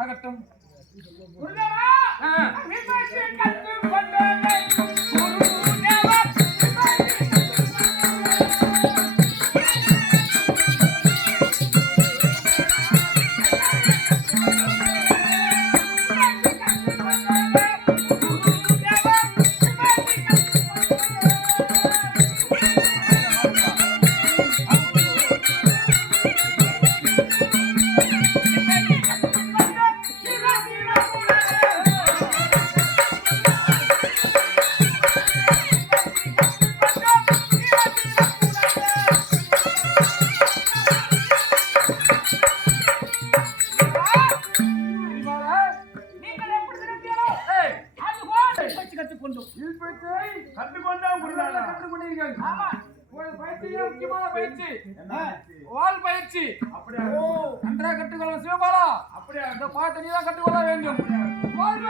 ஆகட்டும். நன்றாக கற்றுக்கொள்ள சிவபாலா, அப்படியே அந்த பாட்டை நீ தான் கற்றுக்கொள்ள வேண்டும். பார்க்க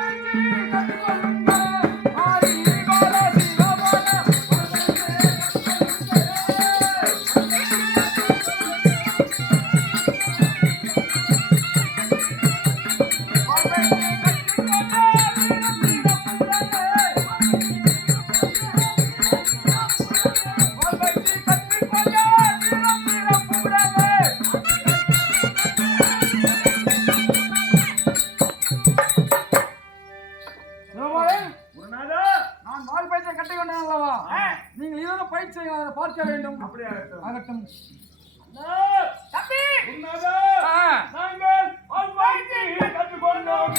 வேண்டும். ஆகட்டும். நாங்கள் கற்றுக்கொண்டோம்.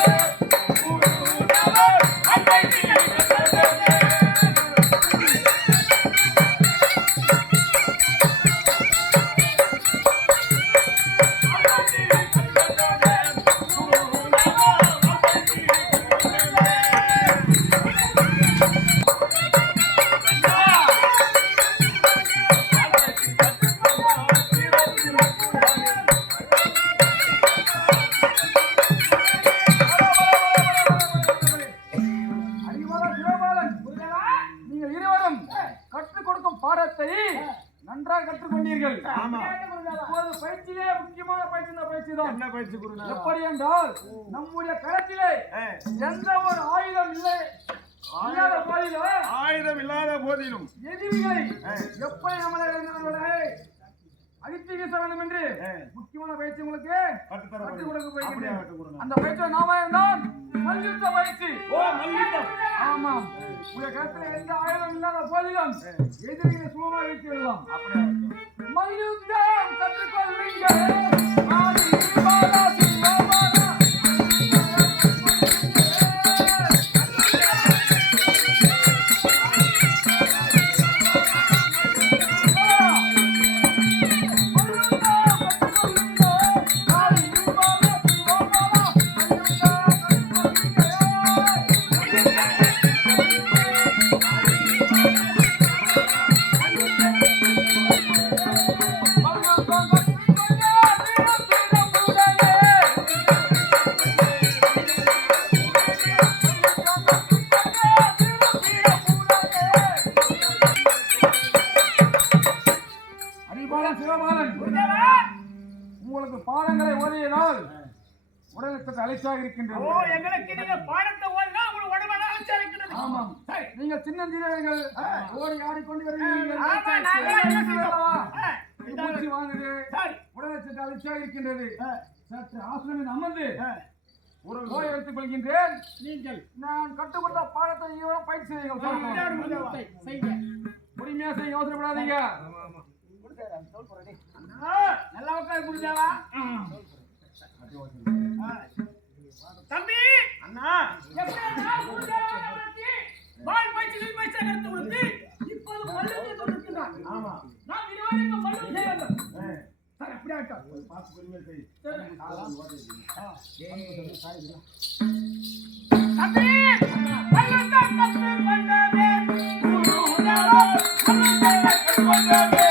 நன்றாக கற்றுக்கொண்டீர்கள். பயிற்சியிலே முக்கியமான பயிற்சி தான். என்ன பயிற்சி குருநாதா? எப்படி என்றால் நம்முடைய களத்திலே எந்த ஒரு ஆயுதம் இல்லாத போதிலும் எதிரிகளை எப்படி நம்மளை அழித்து வீச வேண்டும் என்று முக்கியமான பயிற்சி உங்களுக்கு கற்றுக் கொடுக்க போகிறேன். அந்த பயிற்சியை நாம தான் மல்யுத்த பயிற்சி. ஆமாம், உங்க கருத்துல எந்த ஆயுதம் இல்லாத போதிலும் எதிரிகளை சுலபமாக வீழ்த்தி விடலாம். மல்யுத்தம் கற்றுக்கொள்வீங்க. அலைச்சாக இருக்கின்றது. ஓ எங்களுக்கு நீங்க பாடத்தை ஓதினா உங்களுக்கு உடம்பு அலைச்சா இருக்கிறது. ஆமாம். சரி. நீங்கள் சின்னஞ்சிறியவர்கள் ஓடி ஆடிக்கொண்டு வருவீர்கள். ஆமா நாங்க என்ன செய்வோம்? மூச்சு வாங்குது. சரி. உடலை சற்று அலைச்சாக இருக்கின்றது. சற்று ஆசிரமில் அமர்ந்து ஓய வைத்துக் கொள்கின்றேன். நீங்கள் நான் கற்றுக் கொடுத்த பாடத்தை நீங்களும் பயிற்சி செய்யுங்கள். பொறுமையா செய்ய அவசரப்படாதீங்க. நல்லா உட்காரு குருதேவா. தம்பி அண்ணா எப்படின்னா குருதேவனுக்கு பால் பயிற்சி வில் பயிற்சி கற்று கொடுத்து இப்போது மல்லுக்கு சொல்லிருக்கிறார். ஆமா நான் இதுவரைக்கும் மல்லு செய்ய வேண்டும். சரி அப்படியே ஆட்டம் பாஸ் பொறுமையா செய். தம்பி மல்லு கற்று கொண்டவே குருதேவா மல்லு கற்று கொண்டவே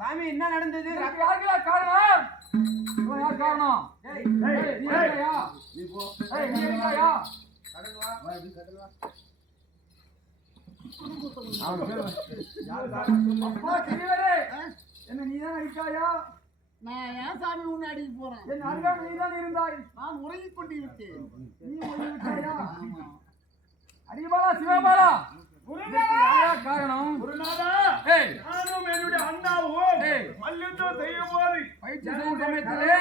சாமி என்ன நடந்தது? யாருக்கா காரணம்? இவன் யார் காரணம்? ஏய் நீ என்னையா? நீ போ. ஏய் நீ என்னையா? கடல் வா. கடல் வா. அவன் பேரு யார் காரணம்? அப்பா தெரியவே. என்ன நீ தான் இருக்காயா? நான் ஏன் சாமி உன்னை அடிக்க போறேன்? என் அருகாமல் நீ தான் இருந்தாய். நான் உறங்கிக் கொண்டிருக்கேன். நீ உறங்கி விட்டாயா? அடிபாலா சிவபாலா காரணம் குருநாதா ஏய் நானும் என்னுடைய அண்ணாவும் மல்யுத்தம் செய்யும் போது பயிற்சி செய்யும் சமயத்திலே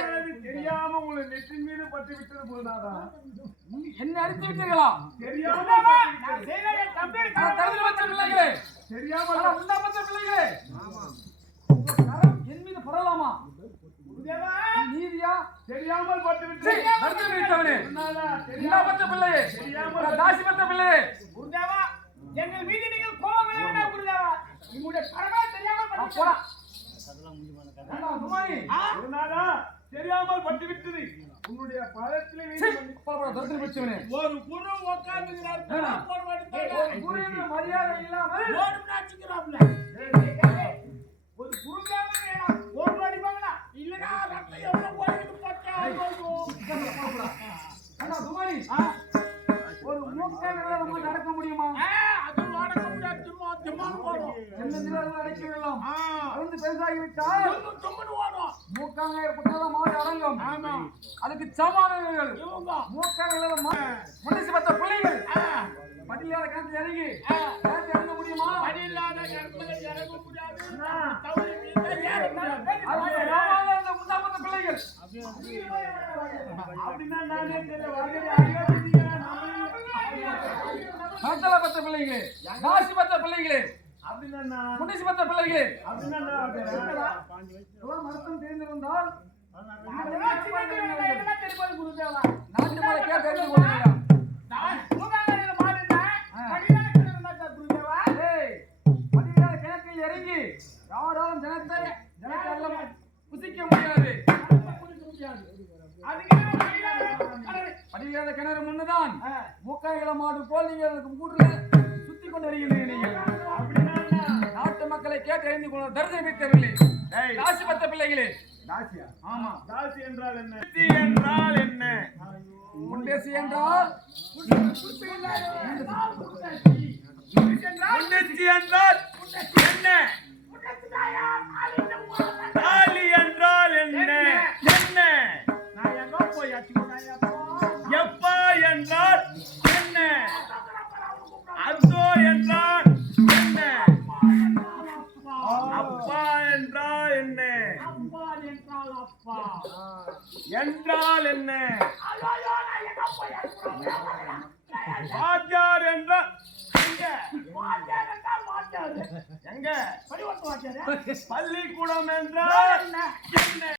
தெரியாம உங்களை நெற்றின் மீது பட்டு விட்டது குருநாதா. என்ன அடித்து விட்டீர்களா? தெரியாம பிள்ளைகளே தெரியாம உண்டாபத்த பிள்ளைகளே என் மீது பரவலாமா? நீதியா? தெரியாமல் பட்டு விட்டு உண்டாபத்த பிள்ளையே தாசிபத்த பிள்ளையே குருதேவா எங்கள் மீது நீங்கள் கோபம் வேண்டாம் குருதேவா. உங்களுடைய கடமை தெரியாமல் குருநாதா தெரியாமல் பட்டு விட்டது. உன்னுடைய பழத்திலே ஒரு குரு உட்கார்ந்துகிறார். மரியாதை இல்லாமல் ஒரு குருதேவன் ஓடு அடிப்பாங்களா இல்லனா ரத்தம் எவ்வளவு போயிட்டு பட்டா ஒரு மூக்கையில நம்ம நடக்க முடியுமா? அது நடக்க முடியாது. திம்மான்னு ஓடும். அடக்கி விடலாம். வந்து பெருசாகிவிட்டால் மூக்காங்க ஏற்பட்டாலும் மாடு அடங்கும். அதுக்கு சமானங்கள் மூக்காங்க முன்னிச்சு பத்த பிள்ளைகள் படியில்லாத கிணத்து இறங்கி கிணத்து இறங்க முடியுமா? படியில்லாத கிணத்துல இறங்க முடியாது. உண்டாபத்த பிள்ளைகள் அப்படின்னா நானே பத்த பிள்ளைகளே தாசி பத்த பிள்ளைகளே முன்னிச்சு பத்த பிள்ளைகளே மருத்துவம் தெரிந்திருந்தால் நாட்டு மலை கேட்டு தெரிந்து கொள்ளுங்க. கிணற்றில் இறங்கி யாராலும் ஜனத்தை புசிக்க முடியாது. படியில்லாத கிணறு முன்னுதான் மூக்காய்கள மாடு போல் நீங்க கூட்டுல சுத்தி கொண்டு வருகிறீர்கள். நாட்டு மக்களை கேட்டு அறிந்து கொள்ள தரிசனம் பெற்றவில்லை. தாசி பத்த பிள்ளைகளே தாசியா? ஆமா. தாசி என்றால் என்ன? என்றால் என்ன? முண்டேசி என்றால் முண்டேசி என்றால் என்ன? தாலி என்றால் என்ன? என்ன? நான் எங்க போய் எப்பா என்றால் என்ன? ஐயோ, நான் எங்க போய் வாத்தியார் என்றால் எங்க? வாத்தியார் என்றால் வாத்தியார். எங்க? பரிவர்த்தனை வாத்தியார். பள்ளிக்கூடம் என்றால் என்ன? என்ன?